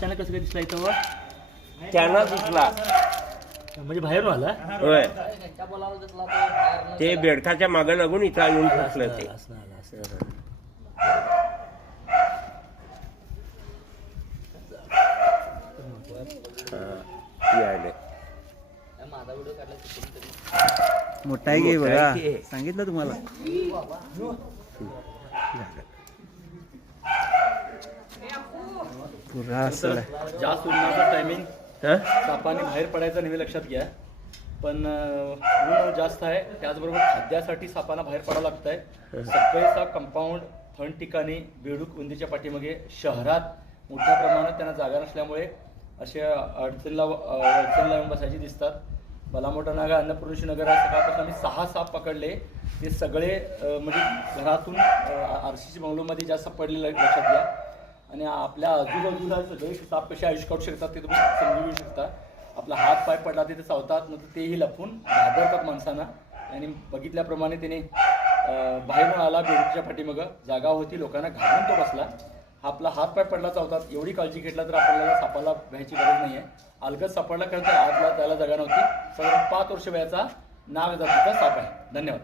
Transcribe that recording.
अचानक कसं काय दिसला इथं वर? त्यांना दिसला म्हणजे बाहेरून आला? होय ते बेडकाच्या मागं लागून इथं येऊन पोचलं ते. असं आला असं. यायले. मोठा आहे की मोठा बघा, आहे की. सांगितलं तुम्हाला. पुरा असं जास्त उन्हाचा टायमिंग हं? सापाने बाहेर पडायचं नेहमी लक्षात घ्या. पण ऊन जास्त आहे, त्याचबरोबर खाद्यासाठी सापांना बाहेर पडावं लागत आहे. सगळेचा कंपाऊंड थंड ठिकाणी बेडूक उंदीच्या पाठीमागे शहरात मोठ्या प्रमाणात त्यांना जागा नसल्यामुळे अशा अडचणीला येऊन बसायची दिसतात. बलामोठा नागा अन्नपूर्णेश्वर नगर सकाळपासून आम्ही 6 साप पकडले. ते सगळे म्हणजे घरातून RCC बंगलोमध्ये जास्त पडलेले लक्षात घ्या. आणि आपल्या आजूबाजूला सगळे साप कसे आयुष्य काढू शकतात ते तुम्ही समजून घेऊ शकता. आपला हात पाय पडला तिथे चावतात, नंतर तेही लपून घाबरतात माणसांना. आणि बघितल्याप्रमाणे त्याने बाहेरून आला बेडूकच्या पाठीमागं, जागा होती, लोकांना घाबरून तो बसला. आपला हात पाय पडला चावतात, एवढी काळजी घेतला तर आपल्याला सापाला भ्यायची गरज नाही आहे. अलगद सापडला कारण तर आतला त्याला जागा नव्हती. साधारण 5 वर्ष वयाचा नाग जातीचा साप आहे. धन्यवाद.